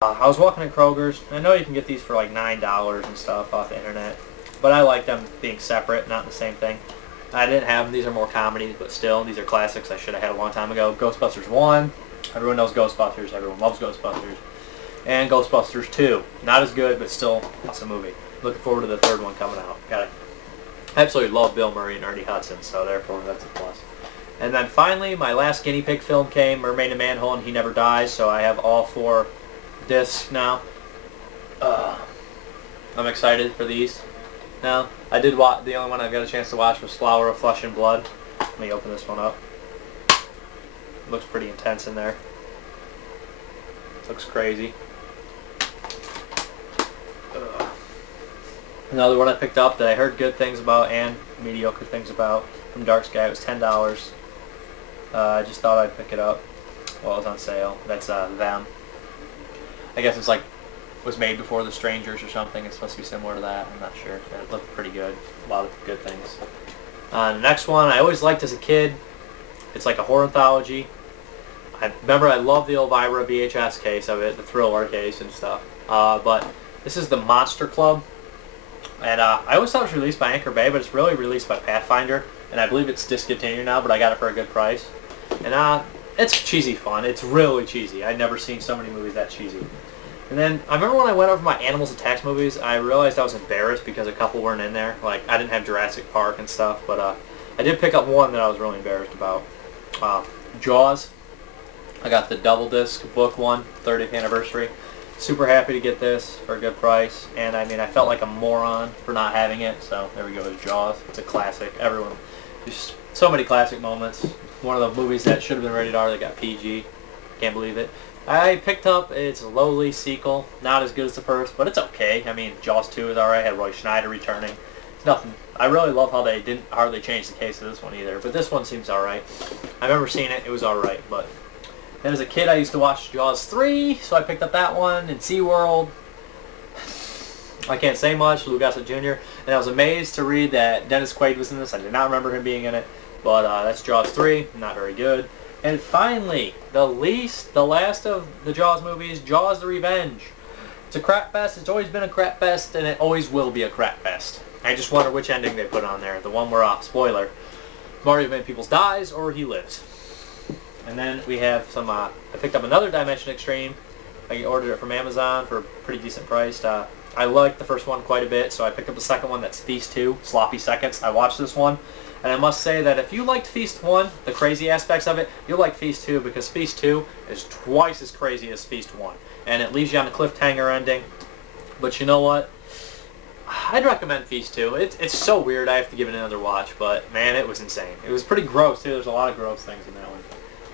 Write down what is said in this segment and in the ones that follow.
I was walking in Kroger's. I know you can get these for like $9 and stuff off the internet, but I like them being separate, not the same thing. I didn't have them. These are more comedies, but still, these are classics I should have had a long time ago. Ghostbusters 1. Everyone knows Ghostbusters. Everyone loves Ghostbusters. And Ghostbusters 2. Not as good, but still awesome movie. Looking forward to the third one coming out. I absolutely love Bill Murray and Ernie Hudson, so therefore that's a plus. And then finally, my last guinea pig film came, Mermaid in Manhole and He Never Dies, so I have all 4 discs now. I'm excited for these now. I did watch, the only one I got a chance to watch was Flower of Flesh and Blood. Let me open this one up. Looks pretty intense in there. Looks crazy. Another one I picked up that I heard good things about and mediocre things about from Dark Sky. It was $10. I just thought I'd pick it up while it was on sale. That's Them. I guess it's like was made before The Strangers or something. It's supposed to be similar to that. I'm not sure. It looked pretty good. A lot of good things. The next one I always liked as a kid. It's like a horror anthology. I remember I loved the Elvira VHS case of it, the Thriller case and stuff. But this is the Monster Club. And I always thought it was released by Anchor Bay, but it's really released by Pathfinder. And I believe it's discontinued now, but I got it for a good price. And it's cheesy fun. It's really cheesy. I'd never seen so many movies that cheesy. And then I remember when I went over my Animals Attacks movies, I realized I was embarrassed because a couple weren't in there. Like, I didn't have Jurassic Park and stuff, but I did pick up one that I was really embarrassed about. Jaws. I got the double disc book one, 30th anniversary. Super happy to get this for a good price. And I mean, I felt like a moron for not having it, so there we go, it's Jaws. It's a classic. Everyone, just so many classic moments. One of the movies that should have been rated R that got PG. Can't believe it. I picked up its lowly sequel. Not as good as the first, but it's okay. I mean, Jaws 2 is alright. Had Roy Schneider returning. It's nothing. I really love how they didn't hardly change the case of this one either. But this one seems alright. I remember seeing it. It was alright. But then as a kid, I used to watch Jaws 3, so I picked up that one. And SeaWorld. I can't say much. Lou Gossett Jr. And I was amazed to read that Dennis Quaid was in this. I did not remember him being in it. But that's Jaws 3. Not very good. And finally, the last of the Jaws movies, Jaws the Revenge. It's a crap fest. It's always been a crap fest, and it always will be a crap fest. I just wonder which ending they put on there. The one where, spoiler, Mario Van Peebles dies or he lives. And then we have some, I picked up another Dimension Extreme. I ordered it from Amazon for a pretty decent price. I liked the first one quite a bit, so I picked up the second one. That's Feast 2, Sloppy Seconds. I watched this one. And I must say that if you liked Feast 1, the crazy aspects of it, you'll like Feast 2 because Feast 2 is twice as crazy as Feast 1. And it leaves you on a cliffhanger ending. But you know what? I'd recommend Feast 2. It's so weird I have to give it another watch, but man, it was insane. It was pretty gross too. There's a lot of gross things in that one.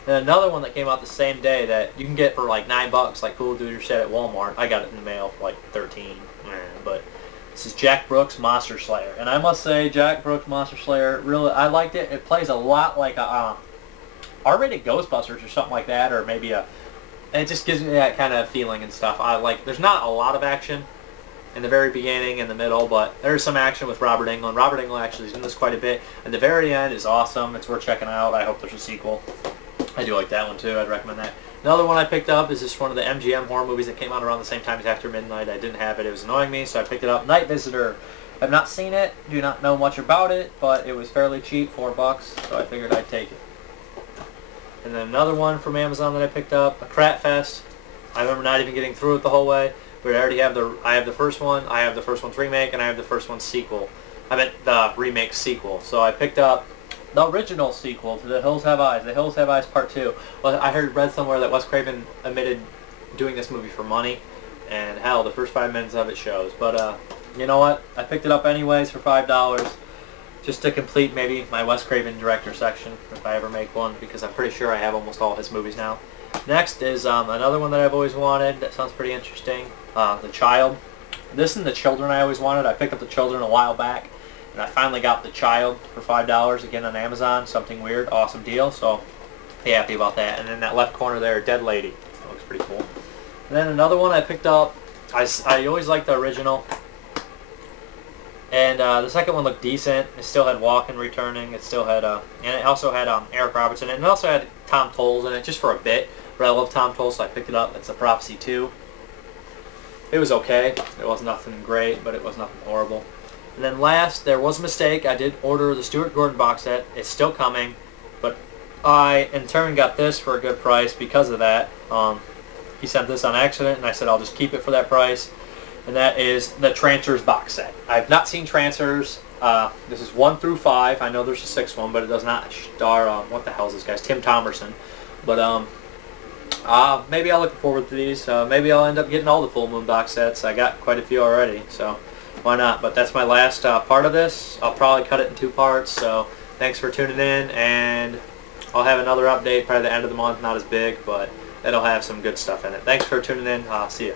And another one that came out the same day that you can get for like $9, like Cool Dude shit at Walmart. I got it in the mail for like 13. But this is Jack Brooks Monster Slayer, and I must say, Jack Brooks Monster Slayer, really, I liked it. It plays a lot like a R-rated Ghostbusters or something like that, or maybe and it just gives me that kind of feeling and stuff. There's not a lot of action in the very beginning and the middle, but there's some action with Robert Englund. Robert Englund actually is in this quite a bit, and the very end is awesome. It's worth checking out. I hope there's a sequel. I do like that one too. I'd recommend that. Another one I picked up is just one of the MGM horror movies that came out around the same time as After Midnight. I didn't have it. It was annoying me, so I picked it up. Night Visitor. I've not seen it. Do not know much about it, but it was fairly cheap, $4, so I figured I'd take it. And then another one from Amazon that I picked up, a Crap Fest. I remember not even getting through it the whole way, but I already have I have the first one, I have the first one's remake, and I have the first one's sequel. I meant the remake sequel. So I picked up the original sequel to The Hills Have Eyes, The Hills Have Eyes Part 2. Well, I read somewhere that Wes Craven admitted doing this movie for money, and hell, the first 5 minutes of it shows. But you know what? I picked it up anyways for $5, just to complete maybe my Wes Craven director section, if I ever make one, because I'm pretty sure I have almost all his movies now. Next is another one that I've always wanted. That sounds pretty interesting. The Child. This and The Children I always wanted. I picked up The Children a while back. And I finally got The Child for $5 again on Amazon. Something weird. Awesome deal. So, be happy about that. And in that left corner there, Dead Lady. That looks pretty cool. And then another one I picked up. I always liked the original. And the second one looked decent. It still had Walken returning. It still had, and it also had Eric Roberts in it. And it also had Tom Tolles in it, just for a bit. But I love Tom Tolles, so I picked it up. It's The Prophecy 2. it was okay. It was nothing great, but it was nothing horrible. And then last, there was a mistake. I did order the Stuart Gordon box set. It's still coming, but I in turn got this for a good price because of that. He sent this on accident, and I said I'll just keep it for that price. And that is the Trancers box set. I've not seen Trancers. This is 1 through 5. I know there's a 6th one, but it does not star, what the hell is this guy's? Tim Thomerson. But maybe I'll look forward to these. Maybe I'll end up getting all the Full Moon box sets. I got quite a few already, so why not? But that's my last part of this. I'll probably cut it in 2 parts, so thanks for tuning in, and I'll have another update probably the end of the month. Not as big, but it'll have some good stuff in it. Thanks for tuning in. See you.